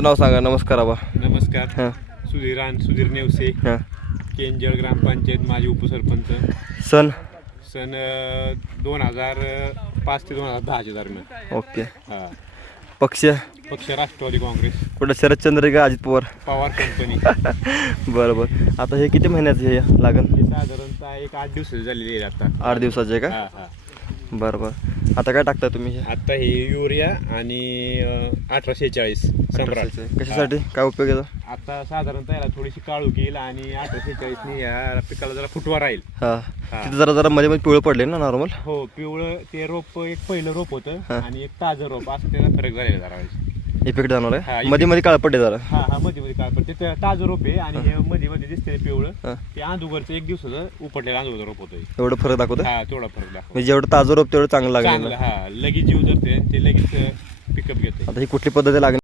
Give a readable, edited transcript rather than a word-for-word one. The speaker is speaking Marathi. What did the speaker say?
तुमचं नाव सांगा. नमस्कार आबा. नमस्कार. हां सुधीर नेवसे, हां. केंजळ ग्रामपंचायत माजी उपसरपंच. सन सन 2005 ते 2010च्या दरम्यान. ओके. हा. पक्ष पक्ष राष्ट्रवादी काँग्रेस, कुठं शरदचंद्र का अजित पवार? पवार कंपनी. बरं बरं. आता हे किती महिन्याचं हे लागन? हे साधारणतः एक 8 दिवसाची झालेली आहे आता. 8 दिवसाचे आहे का? हा हा. बरं बरं. आता काय टाकताय तुम्ही हे? आता हे युरिया आणि 1846 सम्राट. कशासाठी काय उपयोग याचा? आता साधारणतः याला थोडीशी काळुकी येईल आणि 1846 ने या पिकाला जरा फुटवा राहील. हां. हा. तिथे जरा मध्ये मध्ये पिवळं पडले ना नॉर्मल? हो, पिवळं ते रोप एक पहिलं रोप होतं हा. आणि एक ताजं रोप, असं त्याला फरक झालेला जरा. इफेक्ट जाणार हा, आहे मध्ये मध्ये काळ पडले जरा. हा हा, मध्ये मध्ये काय पण ते ताजं रोप आहे आणि हे मध्ये मध्ये दिसते पिवळं, हां. ते आंदुगरचं 1 दिवसाचं उपटलेलं आंदुगरचं रोप होतं. एवढं फरक दाखवतं? हा, तेवढा फरक दाखव. म्हणजे जेवढं ताजं रोप तेवढं चांगलं लागेल. चांगलं. हा, लगेच जीव धरते ते लगेच पिकअप घेते. आता ही कुठली पद्धत लागेल?